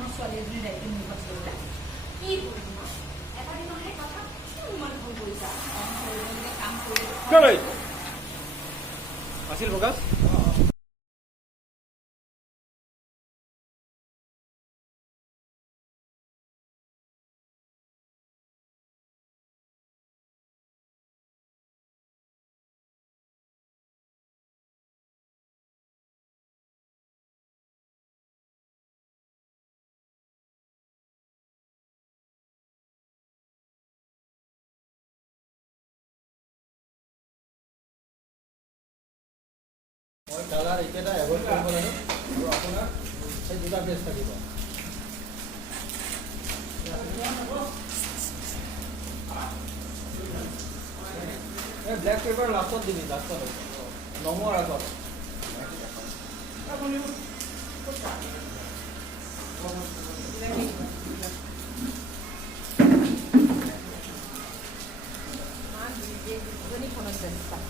আমাৰ ছোৱালী এজনী দায়িত্ব মোৰ পাছত ওলাই কি কৰিম এটা দিনহে কথা ইমান ভুল কৰিছা কাম কৰি আছিল প্ৰকাশ মই কালাৰ এইকেইটা এভইড কৰিব লাগে আৰু আপোনাৰ সেই দুটা পেজ থাকিব এই ব্লেক পেপাৰ লাষ্টত দিবি লাষ্টত নমৰ আগত ফোনত ব্যস্ত